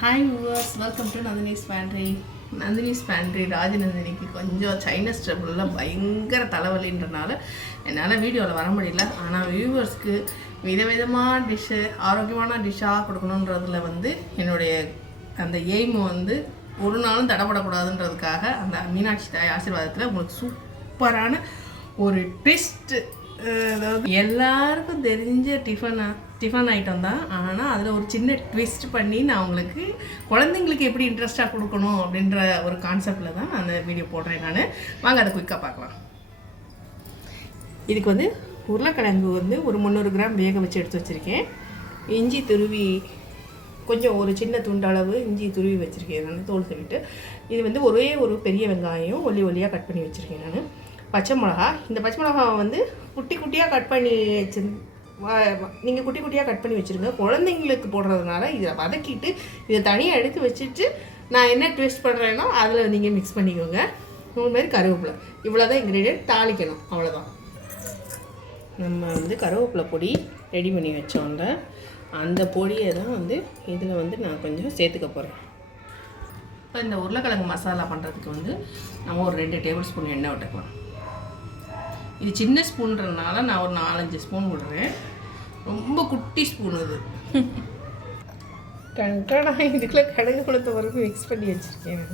Hi viewers welcome to Nandini's pantry Nandini's pantry ராஜநந்தினிக்கு கொஞ்சம் sinus ட்ரபிளில் பயங்கர தலைவலின்றனால என்னால் வீடியோவில் வர முடியல. ஆனால் வியூவர்ஸ்க்கு விதவிதமான டிஷ்ஷு ஆரோக்கியமான டிஷ்ஷாக கொடுக்கணுன்றதுல வந்து என்னுடைய அந்த எய்ம் வந்து ஒரு நாளும் தடப்படக்கூடாதுன்றதுக்காக அந்த மீனாட்சி தாய் ஆசீர்வாதத்தில் உங்களுக்கு சூப்பரான ஒரு ட்விஸ்ட் அதாவது எல்லாருக்கும் தெரிஞ்ச டிஃபனாக டிஃபன் ஐட்டம் தான். ஆனால் அதில் ஒரு சின்ன ட்விஸ்ட் பண்ணி நான் உங்களுக்கு குழந்தைங்களுக்கு எப்படி இன்ட்ரெஸ்ட்டாக கொடுக்கணும் அப்படின்ற ஒரு கான்செப்டில் தான் நான் அந்த வீடியோ போடுறேன் நான். வாங்க அதை குயிக்காக பார்க்கலாம். இதுக்கு வந்து உருளைக்கிழங்கு வந்து ஒரு முந்நூறு கிராம் வேக வச்சு எடுத்து வச்சுருக்கேன். இஞ்சி துருவி கொஞ்சம் ஒரு சின்ன துண்டளவு இஞ்சி துருவி வச்சுருக்கேன் நான் தோல் சொல்லிட்டு இது வந்து ஒரே ஒரு பெரிய வெங்காயம் ஒல்லி ஒல்லியாக கட் பண்ணி வச்சுருக்கேன் நான். பச்சை மிளகா இந்த பச்சை மிளகாவை வந்து குட்டி குட்டியாக கட் பண்ணி வச்சு நீங்கள் குட்டி குட்டியாக கட் பண்ணி வச்சுருங்க. குழந்தைங்களுக்கு போடுறதுனால இதை வதக்கிட்டு இதை தனியாக எடுத்து வச்சுட்டு நான் என்ன ட்விஸ்ட் பண்ணுறேனோ அதில் நீங்கள் மிக்ஸ் பண்ணிக்கோங்க. மூணு மாதிரி கருவேப்பிலை. இவ்வளோ தான் இன்க்ரீடியன்ட் தாளிக்கணும். அவ்வளோதான் நம்ம வந்து கருவேப்பிலை பொடி ரெடி பண்ணி வச்சோம்ல. அந்த பொடியை தான் வந்து இதில் வந்து நான் கொஞ்சம் சேர்த்துக்க போகிறேன் இப்போ இந்த உருளைக்கிழங்கு மசாலா பண்ணுறதுக்கு வந்து நம்ம ஒரு ரெண்டு டேபிள் ஸ்பூன் எண்ணெய் விட்டுக்கலாம். இது சின்ன ஸ்பூன்றதுனால நான் ஒரு நாலஞ்சு ஸ்பூன் விடுறேன். ரொம்ப குட்டி ஸ்பூன் அது. கண்டடா இதுக்குள்ளே கடுகு கொடுத்த வரைக்கும் மிக்ஸ் பண்ணி வச்சுருக்கேன்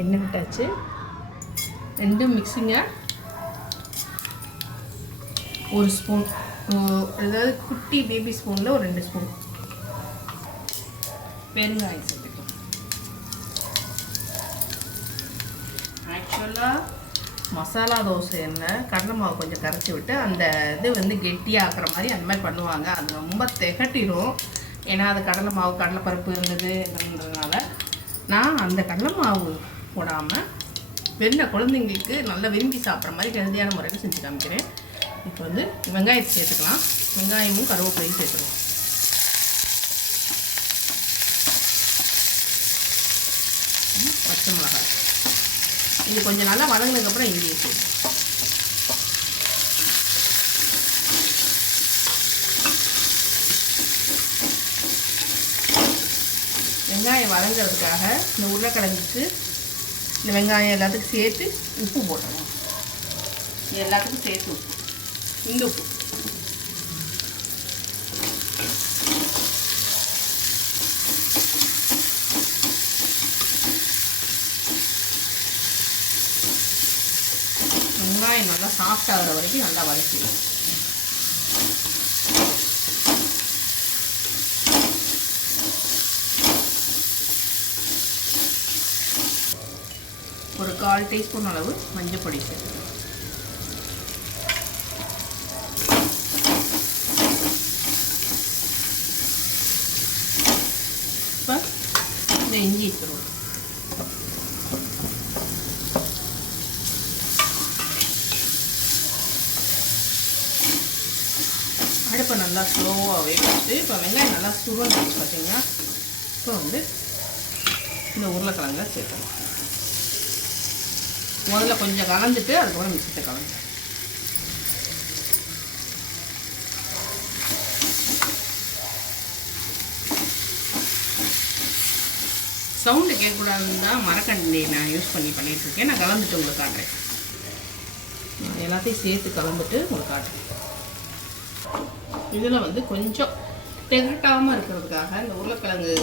எண்ணெய் விட்டாச்சு. ரெண்டும் மிக்ஸிங்க ஒரு ஸ்பூன் அதாவது குட்டி பேபி ஸ்பூனில் ஒரு ரெண்டு ஸ்பூன் பெருங்காயம் சேர்த்துக்கலாம். ஆக்சுவலாக மசாலா தோசை எண்ணெய் கடலை மாவு கொஞ்சம் கரைச்சி விட்டு அந்த இது வந்து கெட்டியாக்குற மாதிரி அந்த மாதிரி பண்ணுவாங்க. அது ரொம்ப திகட்டிடும் ஏன்னா அது கடலை மாவு கடலை பருப்பு இருந்ததுன்றதுனால நான் அந்த கடலை மாவு போடாமல் வெண்ணெய் குழந்தைங்களுக்கு நல்லா விரும்பி சாப்பிட்ற மாதிரி ஹெல்தியான முறையில் செஞ்சு காமிக்கிறேன். இப்போ வந்து வெங்காயத்தை சேர்த்துக்கலாம். வெங்காயமும் கருவேப்பிலையும் சேர்த்துக்கலாம். பச்சை மிளகாய். இது கொஞ்சம் நல்லா வதங்கினதுக்கப்புறம் இங்கே சேர்த்து வெங்காயம் வதங்கிறதுக்காக இந்த உருளைக்கிழங்குக்கு இந்த வெங்காயம் எல்லாத்துக்கும் சேர்த்து உப்பு போட்டுருவோம். எல்லாத்துக்கும் சேர்த்து உப்பு. இந்த உப்பு. வெங்காயம் நல்லா சாஃப்ட் ஆகிற வரைக்கும் நல்லா வதக்கிடுவோம். ஒரு கால் டீஸ்பூன் அளவு மஞ்சள் பொடி சேர்த்துக்கலாம். இப்போ இந்த இஞ்சி தருவோம் நல்லா ஸ்லோவாகவே வச்சுட்டு இப்போ வெங்காயம் நல்லா சுருண்டு பார்த்தீங்கன்னா இப்போ வந்து இந்த உருளைக்கிழங்க சேர்க்கணும் முதல்ல கொஞ்சம் கலந்துட்டு அதுக்கப்புறம் மிச்சத்தை கலந்து சவுண்டு கேட்கக்கூடாதுன்னு தான் மரக்கண்டி நான் யூஸ் பண்ணி பண்ணிகிட்ருக்கேன் நான் கலந்துட்டு உங்களுக்கு காட்டுறேன். நான் எல்லாத்தையும் சேர்த்து கலந்துட்டு உங்களுக்கு காட்டுறேன். இதில் வந்து கொஞ்சம் திகட்டாமல் இருக்கிறதுக்காக இந்த உருளைக்கிழங்கு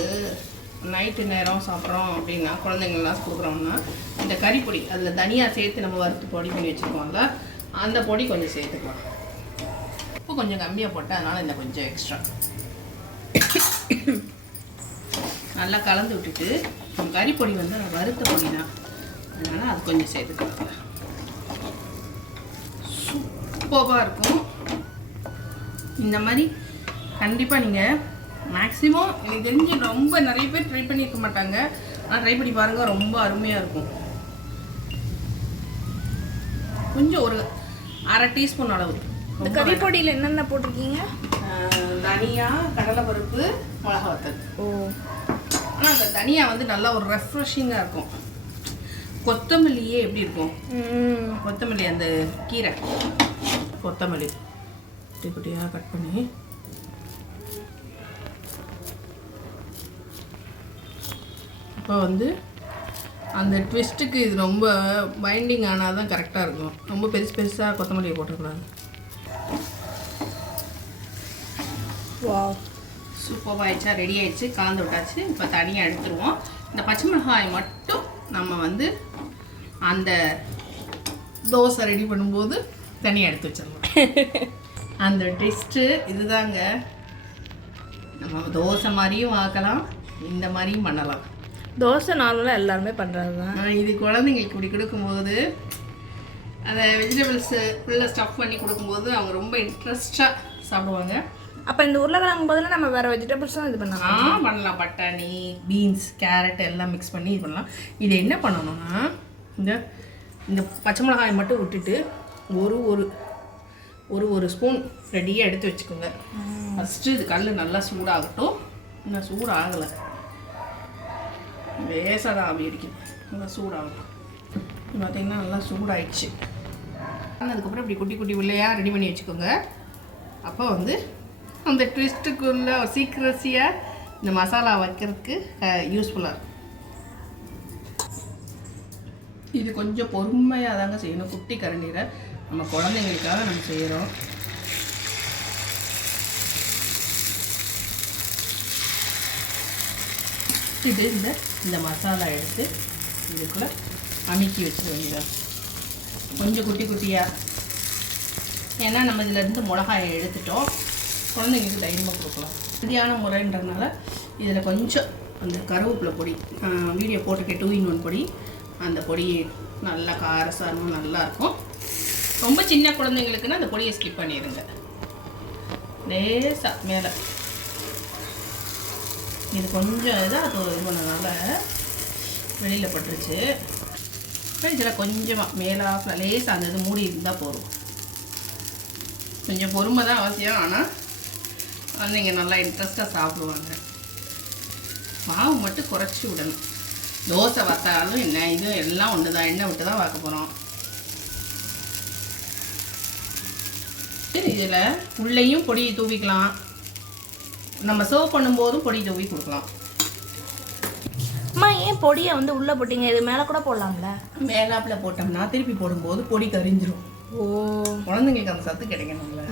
நைட்டு நேரம் சாப்பிட்றோம் அப்படின்னா குழந்தைங்கள்லாம் கொடுக்குறோம்னா இந்த கறிப்பொடி அதில் தனியாக சேர்த்து நம்ம வறுத்து பொடி பண்ணி வச்சுருக்கோம்ல அந்த பொடி கொஞ்சம் சேர்த்துக்கலாம். உப்பு கொஞ்சம் கம்மியாக போட்டால் அதனால் இந்த கொஞ்சம் எக்ஸ்ட்ரா நல்லா கலந்து விட்டுட்டு நம்ம கறிப்பொடி வந்து நான் வறுத்த பொடி தான் அதனால் அது கொஞ்சம் சேர்த்துக்கலாம். சூப்பராக இருக்கும். இந்த மாதிரி கண்டிப்பாக நீங்கள் மேக்ஸிமம் எனக்கு தெரிஞ்சு ரொம்ப நிறைய பேர் ட்ரை பண்ணியிருக்க மாட்டாங்க. ஆனால் ட்ரை பண்ணி பாருங்கள் ரொம்ப அருமையாக இருக்கும். கொஞ்சம் ஒரு அரை டீஸ்பூன் அளவு. இந்த கறிப்பொடியில் என்னென்ன போட்டிருக்கீங்க? தனியா கடலைப்பருப்பு மிளகா வத்தல். ஓ. ஆனால் அந்த தனியா வந்து நல்லா ஒரு ரெஃப்ரெஷிங்காக இருக்கும். கொத்தமல்லியே எப்படி இருக்கும்? கொத்தமல்லி அந்த கீரை. கொத்தமல்லி. குட்டி குட்டியாக கட் பண்ணி. இப்போ வந்து அந்த ட்விஸ்ட்டுக்கு இது ரொம்ப பைண்டிங் ஆனால் தான் கரெக்டாக இருக்கும். ரொம்ப பெருசு பெருசாக கொத்தமல்லியை போட்டுக்கூடாது வாவ் சூப்பர் ஆயிடுச்சா. ரெடி ஆயிடுச்சு. கலந்து விட்டாச்சு. இப்போ தனியாக எடுத்துருவோம். இந்த பச்சை மிளகாய் மட்டும் நம்ம வந்து அந்த தோசை ரெடி பண்ணும்போது தனியாக எடுத்து வச்சிடலாம். அந்த டெஸ்ட்டு இதுதாங்க. நம்ம தோசை மாதிரியும் ஆக்கலாம் இந்த மாதிரியும் பண்ணலாம். தோசை நார்மலாக எல்லாருமே பண்ணுறது தான் இது குழந்தைங்களுக்கு இப்படி கொடுக்கும்போது அதை வெஜிடபிள்ஸு ஃபுல்லாக ஸ்டஃப் பண்ணி கொடுக்கும்போது அவங்க ரொம்ப இன்ட்ரெஸ்டாக சாப்பிடுவாங்க. அப்போ இந்த உருளைக்கிழங்கு பதிலாக நம்ம வேறு வெஜிடபிள்ஸும் இது ஆ பண்ணலாம். பண்ணலாம் பட்டாணி பீன்ஸ் கேரட் எல்லாம் மிக்ஸ் பண்ணி இது பண்ணலாம். இது என்ன பண்ணணும்னா இந்த இந்த பச்சை மிளகாய் மட்டும் விட்டுட்டு ஒரு ஒரு ஒரு ஒரு ஸ்பூன் ரெடியாக எடுத்து வச்சுக்கோங்க. ஃபஸ்ட்டு இது கல் நல்லா சூடாகட்டும். இன்னும் சூடாகலை. லேசாக தான் ஆவி அடிக்குது. நல்லா சூடாகட்டும். பார்த்தீங்கன்னா நல்லா சூடாயிடுச்சு. அதுக்கப்புறம் இப்படி குட்டி குட்டி உள்ளையாக ரெடி பண்ணி வச்சுக்கோங்க. அப்போ வந்து அந்த ட்விஸ்ட்டுக்குள்ள சீக்கிரஸியாக இந்த மசாலா வைக்கிறதுக்கு யூஸ்ஃபுல்லாக இருக்கும். இது கொஞ்சம் பொறுமையாக தாங்க செய்யணும். குட்டி கரண்டியில் நம்ம குழந்தைங்களுக்காக நம்ம செய்கிறோம். இது இந்த இந்த மசாலா எடுத்து இதுக்குள்ளே அமுக்கி வச்சுருவீங்க. கொஞ்சம் குட்டி குட்டியாக ஏன்னா நம்ம இதிலேருந்து மிளகாயை எடுத்துட்டோம். குழந்தைங்களுக்கு தைரியமாக கொடுக்கலாம். சரியான முறைன்றதுனால இதில் கொஞ்சம் அந்த கருவேப்பிலை பொடி வீடியோ போட்டுக்க டூ இன் ஒன் பொடி. அந்த பொடி நல்லா காரசாரமும் நல்லாயிருக்கும் ரொம்ப சின்ன குழந்தைங்களுக்குன்னா அந்த பொடியை ஸ்கிப் பண்ணிடுங்க லேசாக மேலே. இது கொஞ்சம் இதாக அது இது பண்ணனால வெளியில் பட்டுருச்சு. இதில் கொஞ்சமாக மேலாக லேசாக அந்த இது மூடி இருந்தால் போதும். கொஞ்சம் பொறுமை தான் அவசியம் ஆனால் குழந்தைங்க நல்லா இன்ட்ரெஸ்ட்டாக சாப்பிடுவாங்க. மாவு மட்டும் குறைச்சி விடணும். தோசை வத்தாலும் என்ன இதுவும் எல்லாம் ஒன்று தான் எண்ணெய் விட்டு தான் பார்க்க போகிறோம் இதில் உள்ளேயும் பொடி தூவிக்கலாம். நம்ம சர்வ் பண்ணும்போதும் பொடி தூவி கொடுக்கலாம். அம்மா ஏன் பொடியை வந்து உள்ளே போட்டீங்க? இது மேலே கூட போடலாம்ல? மேலாப்பில் போட்டோம்னா திருப்பி போடும்போது பொடி கரிஞ்சிரும். ஓ. குழந்தைங்களுக்கு அந்த சத்து கிடைக்கணும்ல.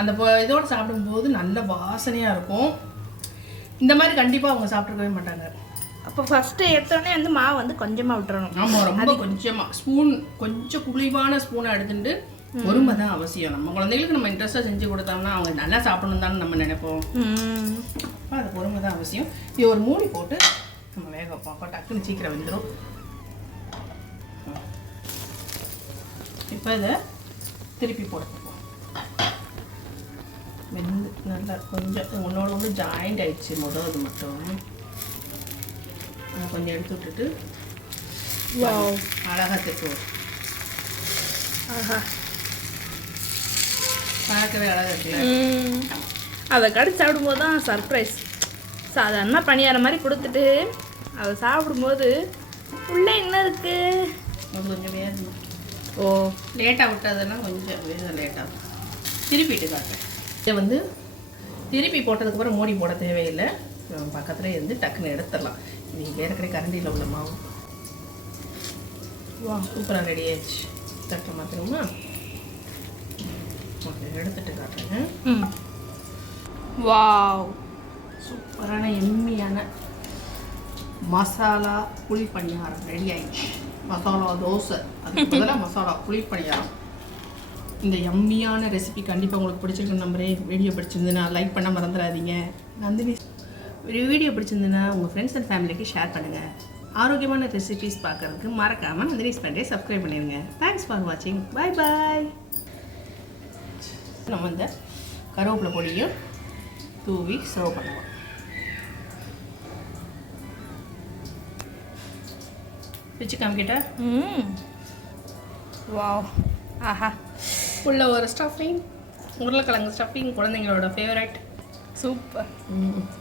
அந்த இதோட சாப்பிடும்போது நல்ல வாசனையாக இருக்கும். இந்த மாதிரி கண்டிப்பாக அவங்க சாப்பிட்ருக்கவே மாட்டாங்க. அப்போ ஃபஸ்ட்டு எடுத்தோடனே வந்து மாவு வந்து கொஞ்சமாக விட்டுறணும். ஆமாம் ரொம்ப கொஞ்சமாக ஸ்பூன் கொஞ்சம் குழிவான ஸ்பூனை எடுத்துட்டு பொறுமை தான் அவசியம். நம்ம குழந்தைகளுக்கு நம்ம இன்ட்ரெஸ்ட்டாக செஞ்சு கொடுத்தோம்னா அவங்க நல்லா சாப்பிடணும் தானே நம்ம நினைப்போம். அப்போ அது பொறுமை தான் அவசியம். இது ஒரு மூடி போட்டு நம்ம வேக வைப்போம். அப்போ டக்குன்னு சீக்கிரம் வெந்துடும் இப்போ இதை திருப்பி போட்டுப்போம் வெந்து நல்லா கொஞ்சம் ஒன்றோட ஒன்று ஜாயிண்ட் ஆயிடுச்சு. முதல் இது மட்டும். அதை கொஞ்சம் எடுத்து விட்டுட்டு அழகாக திருப்புவோம் ஆஹா. பார்க்கவே அழகாக இருக்குல்ல அதை கடிச்சு சாப்பிடும்போது தான் சர்ப்ரைஸ் சாதாரண பணியார மாதிரி கொடுத்துட்டு அதை சாப்பிடும்போது உள்ளே என்ன இருக்கு? அது கொஞ்சம் வேகணும் ஓ. லேட்டாக விட்டதுன்னா கொஞ்சம் வேக லேட்டாகும் திருப்பிட்டு காட்டுறேன். இதை வந்து திருப்பி போட்டதுக்கப்புறம் மூடி போட தேவையில்லை. நம்ம பக்கத்துலேயே இருந்து டக்குன்னு எடுத்துடலாம். இது ஏற்கனவே கரண்டியில் உள்ள மாவு. வா. சூப்பராக ரெடி ஆயிடுச்சு. தட்டை மாற்றணுமா ஓகே எடுத்துட்டு காட்டுறேன். வாவ். சூப்பரான எம்மியான மசாலா புளி பணியாரம் ரெடி ஆயிடுச்சு. மசாலா தோசை. அதுக்கு பதிலாக மசாலா புளி பணியாரம் இந்த எம்மியான ரெசிபி கண்டிப்பாக உங்களுக்கு பிடிச்சிருக்கு நம்பரே வீடியோ பிடிச்சிருந்துன்னா லைக் பண்ண மறந்துடாதீங்க. நந்தினி வீடியோ பிடிச்சிருந்துன்னா உங்கள் ஃப்ரெண்ட்ஸ் அண்ட் ஃபேமிலிக்கு ஷேர் பண்ணுங்கள் ஆரோக்கியமான ரெசிபிஸ் பார்க்குறதுக்கு மறக்காமல் நந்தினி ஸ்பெண்டே சப்ஸ்கிரைப் பண்ணிடுங்க. தேங்க்ஸ் ஃபார் வாட்சிங் பை பாய் நம்ம இந்த கருவேப்பிலை பொடியும் தூவி சர்வ் பண்ணுவோம். பிச்சு காமிக்கிட்ட? ம் வாவ். ஆஹா. உள்ள ஒரு ஸ்டஃபிங் உருளைக்கிழங்கு ஸ்டஃபிங் குழந்தைங்களோட ஃபேவரட் சூப்பர். ம்